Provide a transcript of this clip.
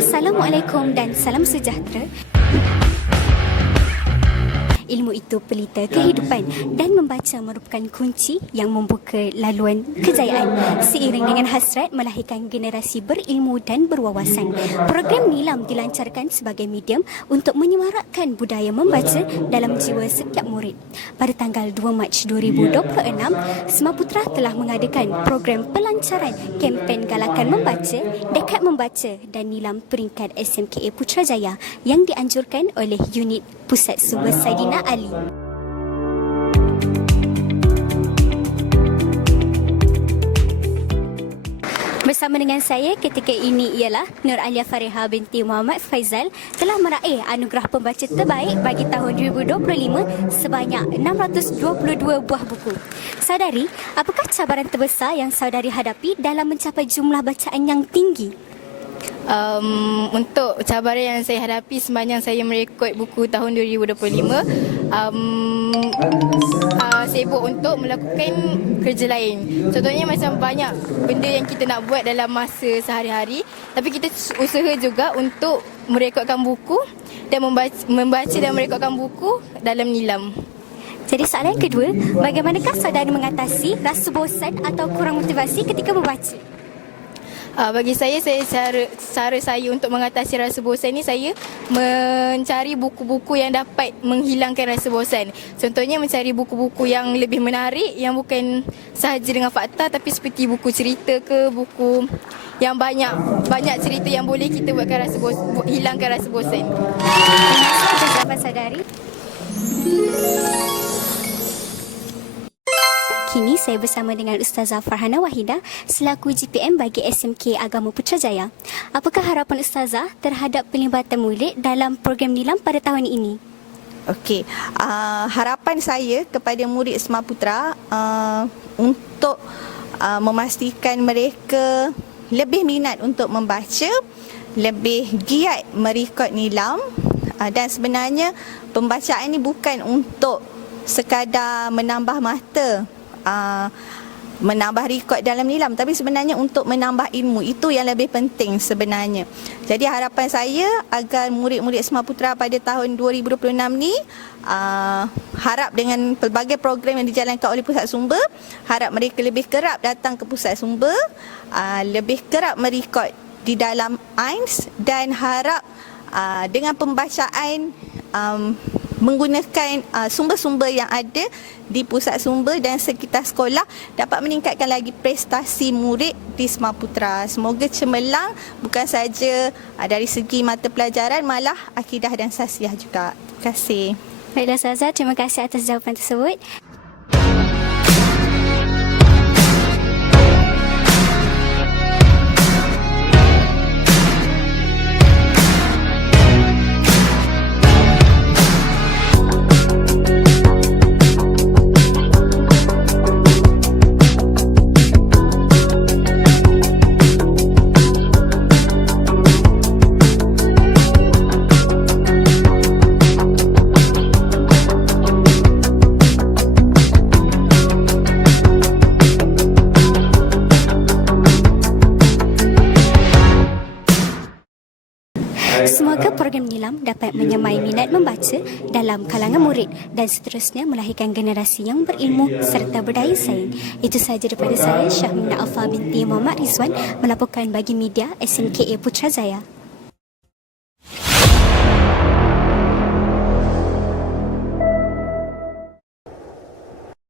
Assalamualaikum dan salam sejahtera. Ilmu itu pelita kehidupan dan membaca merupakan kunci yang membuka laluan kejayaan. Seiring dengan hasrat melahirkan generasi berilmu dan berwawasan, program Nilam dilancarkan sebagai medium untuk menyemarakkan budaya membaca dalam jiwa setiap murid. Pada tanggal 2 Mac 2026, Semaputra telah mengadakan program pelancaran kempen galakan membaca, dekat membaca dan Nilam peringkat SMKA Putrajaya yang dianjurkan oleh unit Pusat Sumber Saidina Ali. Bersama dengan saya ketika ini ialah Nur Alia Fariha binti Muhammad Faizal telah meraih anugerah pembaca terbaik bagi tahun 2025 sebanyak 622 buah buku. Saudari, apakah cabaran terbesar yang saudari hadapi dalam mencapai jumlah bacaan yang tinggi? Untuk cabaran yang saya hadapi sepanjang saya merekod buku tahun 2025, sibuk untuk melakukan kerja lain. Contohnya macam banyak benda yang kita nak buat dalam masa sehari-hari, tapi kita usaha juga untuk merekodkan buku dan membaca dan merekodkan buku dalam Nilam. Jadi soalan kedua, bagaimanakah saudari mengatasi rasa bosan atau kurang motivasi ketika membaca? Bagi saya cara saya untuk mengatasi rasa bosan ni, saya mencari buku-buku yang dapat menghilangkan rasa bosan. Contohnya mencari buku-buku yang lebih menarik, yang bukan sahaja dengan fakta tapi seperti buku cerita ke buku yang banyak cerita yang boleh kita buatkan hilangkan rasa bosan. Terima kasih jawapan saudari. Kini saya bersama dengan Ustazah Farhana Wahida selaku GPM bagi SMK Agama Putrajaya. Apakah harapan Ustazah terhadap pelibatan murid dalam program Nilam pada tahun ini? Okey, harapan saya kepada murid Semaputra untuk memastikan mereka lebih minat untuk membaca, lebih giat merekod Nilam, dan sebenarnya pembacaan ini bukan untuk sekadar menambah mata, menambah rekod dalam Nilam, tapi sebenarnya untuk menambah ilmu. Itu yang lebih penting sebenarnya. Jadi harapan saya agar murid-murid Semaputra pada tahun 2026 ni harap dengan pelbagai program yang dijalankan oleh Pusat Sumber, harap mereka lebih kerap datang ke Pusat Sumber, lebih kerap merekod di dalam AINS, dan harap dengan pembacaan menggunakan sumber-sumber yang ada di pusat sumber dan sekitar sekolah dapat meningkatkan lagi prestasi murid di Semaputra. Semoga cemerlang bukan saja dari segi mata pelajaran, malah akidah dan sasiah juga. Terima kasih. Baiklah Ustazah, terima kasih atas jawapan tersebut. Semoga program Nilam dapat menyamai minat membaca dalam kalangan murid dan seterusnya melahirkan generasi yang berilmu serta berdaya saing. Itu sahaja daripada saya, Syahmina Alfa binti Muhammad Rizwan, melaporkan bagi media SMKA Putrajaya.